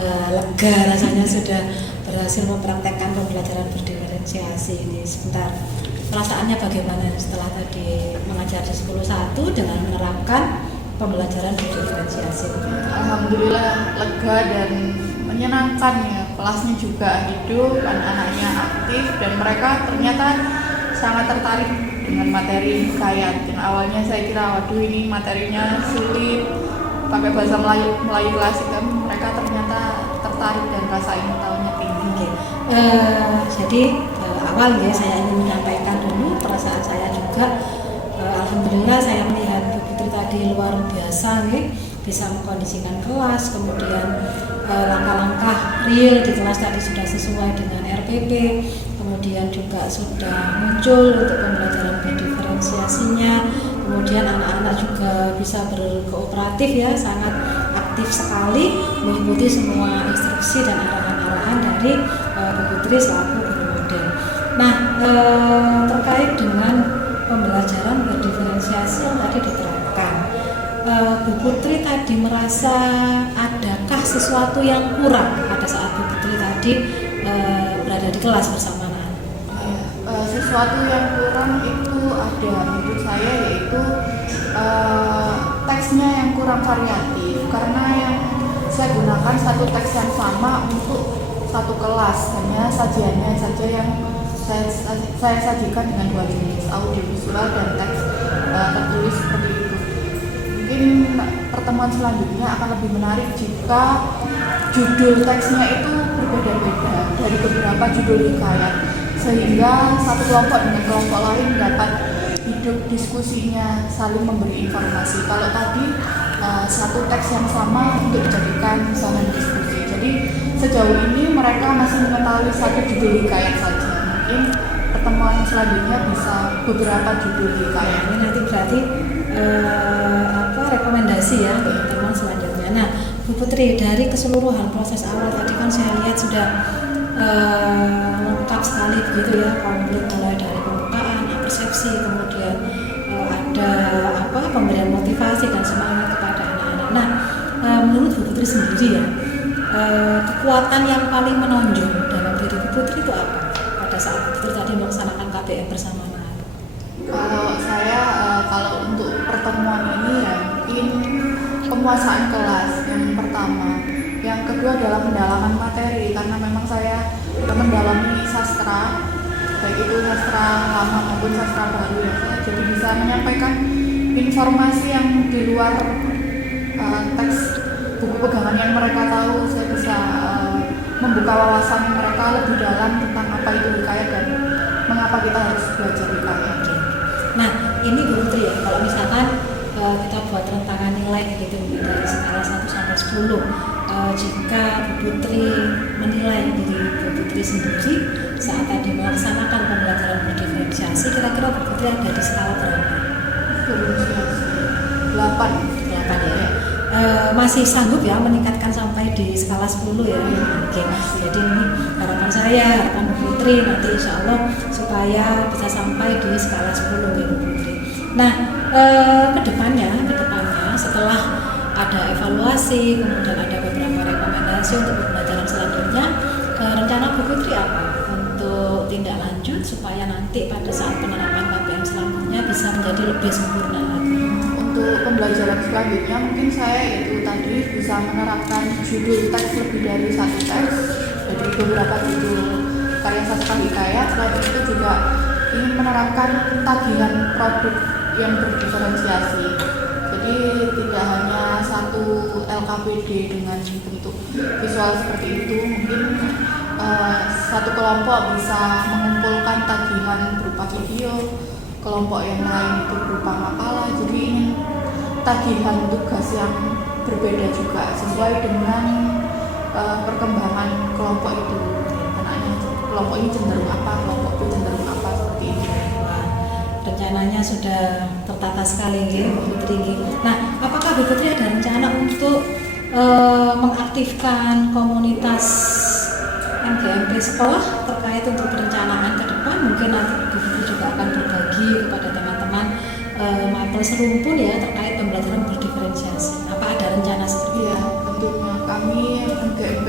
lega rasanya sudah berhasil mempraktekkan pembelajaran berdiferensiasi ini. Sebentar, perasaannya bagaimana setelah tadi mengajar di 10.1 dengan menerapkan pembelajaran berdiferensiasi? Alhamdulillah lega dan menyenangkan ya, kelasnya juga hidup, anak-anaknya aktif dan mereka ternyata sangat tertarik dengan materi hikayat. Dan awalnya saya kira waduh ini materinya sulit, pakai bahasa Melayu klasik, kan mereka ternyata tertarik dan rasa ingin tahunya tinggi. Oke. Jadi awal ya saya ingin menyampaikan dulu perasaan saya juga. Alhamdulillah saya melihat Bu Putri tadi luar biasa nih, bisa mengkondisikan kelas, kemudian langkah-langkah real di kelas tadi sudah sesuai dengan RPP, kemudian juga sudah muncul untuk pembelajaran berdiferensiasinya, kemudian anak-anak juga bisa berkooperatif ya, sangat aktif sekali mengikuti semua instruksi dan arahan-arahan dari Bu Putri selaku guru model. Nah, terkait dengan pembelajaran berdiferensiasi yang tadi diterapkan, Bu Putri tadi merasa adakah sesuatu yang kurang pada saat Bu Putri tadi berada di kelas bersama anak-anak? Sesuatu yang kurang itu ada menurut saya, yaitu teksnya yang kurang variatif, karena yang saya gunakan satu teks yang sama untuk satu kelas, hanya sajiannya saja yang saya sajikan dengan dua jenis, audiovisual dan teks tertulis seperti itu. Mungkin pertemuan selanjutnya akan lebih menarik jika judul teksnya itu berbeda-beda dari beberapa judul hikayat, sehingga satu kelompok dengan kelompok lain dapat hidup diskusinya, saling memberi informasi. Kalau tadi satu teks yang sama untuk dijadikan bahan diskusi. Jadi sejauh ini mereka masih mengetahui satu judul hikayat saja. Mungkin pertemuan selanjutnya bisa beberapa judul hikayat. Ini nanti berarti rekomendasi ya untuk pertemuan selanjutnya. Nah, Bu Putri, dari keseluruhan proses awal tadi kan saya lihat sudah lengkap sekali begitu ya, komplit mulai dari pembukaan, persepsi, kemudian ada pemberian motivasi dan semangat kepada anak-anak. Nah, menurut Bu Putri sendiri ya, kekuatan yang paling menonjol dalam diri Bu Putri itu apa pada saat Bu Putri tadi melaksanakan KBM bersama anak-anak? Kalau saya, kalau untuk pertemuan ini ya mungkin penguasaan kelas yang pertama. Yang kedua adalah pendalaman materi, karena memang saya mendalami sastra, baik itu sastra lama maupun sastra baru ya. Saya jadi bisa menyampaikan informasi yang di luar teks buku pegangan yang mereka tahu. Saya bisa membuka wawasan mereka lebih dalam tentang apa itu hikayat dan mengapa kita harus belajar hikayat. Nah, ini Bu Putri ya, kalau misalkan kita buat rentangan nilai gitu dari skala 1 sampai 10, jika Bu Putri menilai diri Bu Putri sendiri saat tadi melaksanakan pembelajaran berdiferensiasi, kira-kira Bu Putri ada di skala berapa? 8 ya. Masih sanggup ya meningkatkan sampai di skala 10 ya. Oke. Jadi ini harapan saya, harapan Bu Putri nanti insya Allah supaya bisa sampai di skala 10 ya Bu Putri. Nah, kedepannya setelah ada evaluasi, kemudian ada beberapa rekomendasi untuk pembelajaran selanjutnya, rencana Bu Putri apa untuk tindak lanjut supaya nanti pada saat penerapan KBM selanjutnya bisa menjadi lebih sempurna lagi? Untuk pembelajaran selanjutnya mungkin saya itu tadi bisa menerapkan judul teks lebih dari satu teks, dari beberapa judul karya sastra hikayat. Selain itu juga ingin menerapkan tagihan produk yang berdiferensiasi. Jadi tidak hanya satu LKPD dengan bentuk visual seperti itu, mungkin satu kelompok bisa mengumpulkan tagihan berupa video, kelompok yang lain itu berupa makalah. Jadi ini tagihan tugas yang berbeda juga sesuai dengan perkembangan kelompok itu. Anaknya kelompok ini cenderung apa, kelompok itu cenderung apa, seperti ini. Rencananya sudah tertata sekali ya Bu Putri. Nah, apakah Bu Putri ada rencana untuk mengaktifkan komunitas MGMP sekolah terkait untuk perencanaan ke depan? Mungkin nanti Bu Putri juga akan berbagi kepada teman-teman mapel serumpun ya terkait pembelajaran berdiferensiasi. Apa ada rencana seperti itu? Iya, tentunya kami MGMP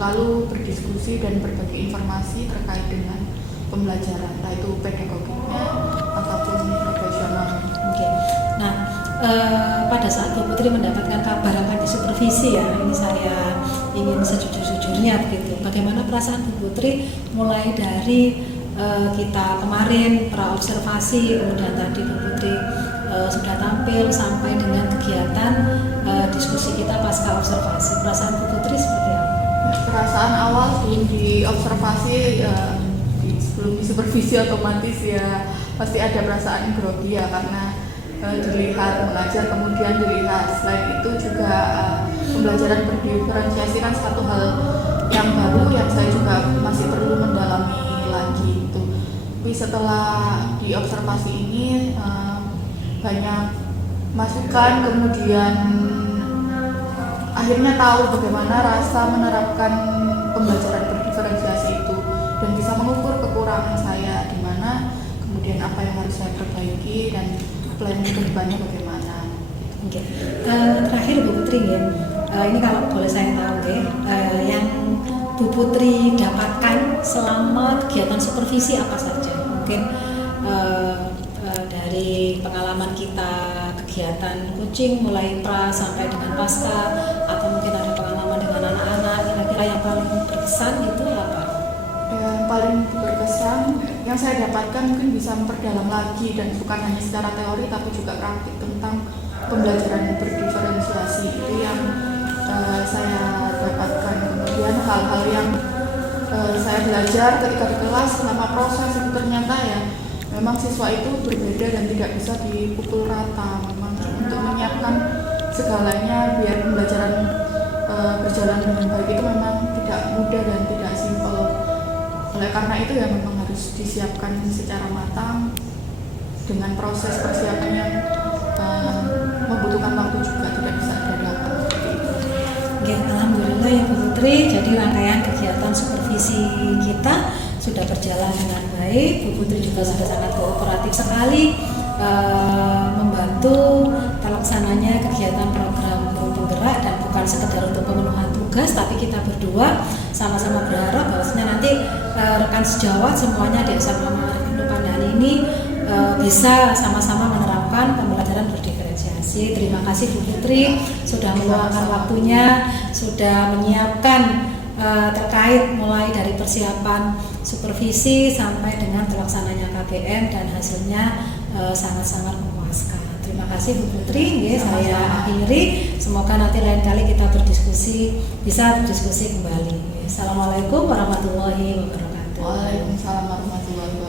lalu berdiskusi dan berbagi informasi terkait dengan pembelajaran, entah itu pedagogiknya ataupun profesional. Oke. Nah, pada saat Bu Putri mendapatkan kabar akan disupervisi ya, ini saya ingin sejujur-jujurnya begitu. Bagaimana perasaan Bu Putri mulai dari kita kemarin pra-observasi, kemudian tadi Bu Putri sudah tampil sampai dengan kegiatan diskusi kita pasca observasi. Perasaan Bu Putri seperti apa? Perasaan awal sebelum diobservasi, sebelum disupervisi otomatis ya pasti ada perasaan grogi ya, karena dilihat mengajar kemudian dilihat. Selain itu juga pembelajaran berdiferensiasi kan satu hal yang baru yang saya juga masih perlu mendalami lagi itu. Tapi setelah diobservasi ini banyak masukan, kemudian akhirnya tahu bagaimana rasa menerapkan pembelajaran berdiferensiasi itu dan bisa mengukur kekurangan saya di mana, kemudian apa yang harus saya perbaiki dan plan ke depannya bagaimana. Oke. Terakhir Bu Putri ya, ini kalau boleh saya tahu ya, yang Bu Putri dapatkan selama kegiatan supervisi apa saja? Mungkin dari pengalaman kita kegiatan coaching mulai pra sampai dengan pasca, atau mungkin ada pengalaman dengan anak-anak, kira-kira yang paling berkesan itu apa? Yang paling berkesan yang saya dapatkan mungkin bisa memperdalam lagi dan bukan hanya secara teori tapi juga praktik tentang pembelajaran berdiferensiasi itu yang saya dapatkan. Kemudian hal-hal yang saya belajar ketika di kelas selama proses itu ternyata ya memang siswa itu berbeda dan tidak bisa dipukul rata. Memang untuk menyiapkan segalanya biar pembelajaran berjalan dengan baik itu memang tidak mudah dan tidak simpel. Oleh karena itu ya memang harus disiapkan secara matang dengan proses persiapan yang membutuhkan waktu juga, tidak bisa dadakan. Oke, alhamdulillah ya Bu Putri. Jadi rangkaian kegiatan supervisi kita sudah berjalan dengan baik. Bu Putri juga sudah sangat kooperatif sekali membantu terlaksananya kegiatan program guru penggerak, dan bukan sekedar untuk pemenuhan tugas, tapi kita berdua sama-sama berharap bahwasanya nanti rekan sejawat semuanya di SMA Ma'arif Ibnu Pandaan ini bisa sama-sama menerapkan pembelajaran berdiferensiasi. Terima kasih Bu Putri sudah meluangkan waktunya, sudah menyiapkan terkait mulai dari persiapan supervisi sampai dengan terlaksananya KBM, dan hasilnya sangat-sangat memuaskan. Terima kasih Bu Putri. Saya akhiri. Semoga nanti lain kali kita bisa berdiskusi kembali. Assalamualaikum warahmatullahi wabarakatuh. Waalaikumsalam warahmatullahi wabarakatuh.